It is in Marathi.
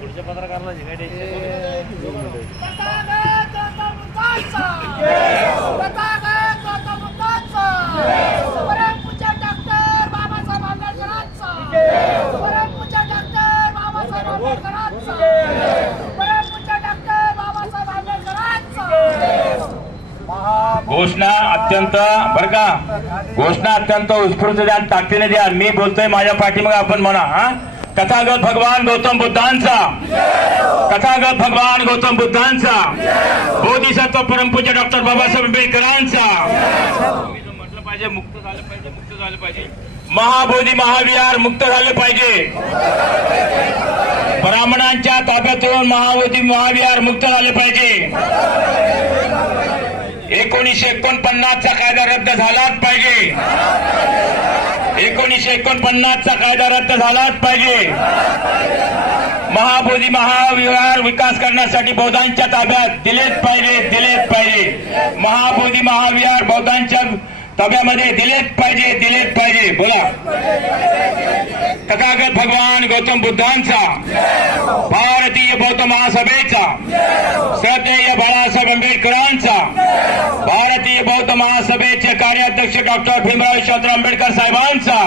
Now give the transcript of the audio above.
पुढच्या पत्रकाराला जे काही घोषणा अत्यंत बर का, घोषणा अत्यंत उत्स्फूर्त द्या, ताकदीने द्या. मी बोलतोय माझ्या पाठीमागे आपण म्हणा. तथागत भगवान गौतम बुद्धांचा, तथागत भगवान गौतम बुद्धांचा, बोधिसत्व परमपूज्य डॉक्टर बाबासाहेब आंबेडकरांचा. म्हटलं पाहिजे मुक्त झालं पाहिजे, मुक्त झालं पाहिजे. महाबोधी महाविहार मुक्त झालं पाहिजे. ब्राह्मणांच्या ताब्यातून महाबोधी महाविहार मुक्त झाले पाहिजे. 1949 चा कायदा रद्द झालाच पाहिजे. 1949 चा कायदा रद्द झालाच पाहिजे. महाबोधी महाविहार विकास करण्यासाठी बौद्धांच्या ताब्यात दिलेच पाहिजे, दिलेच पाहिजे. महाबोधी महाविहार बौद्धांच्या ताब्यामध्ये दिलेच पाहिजे, दिलेच पाहिजे. बोला. तथागत भगवान गौतम बुद्धांचा, भारतीय बौद्ध महासभेचा, श्रद्धेय बाळासाहेब आंबेडकरांचा, भारतीय बौद्ध महासभेचे कार्याध्यक्ष डॉक्टर भीमराव चंद्र आंबेडकर साहेबांचा,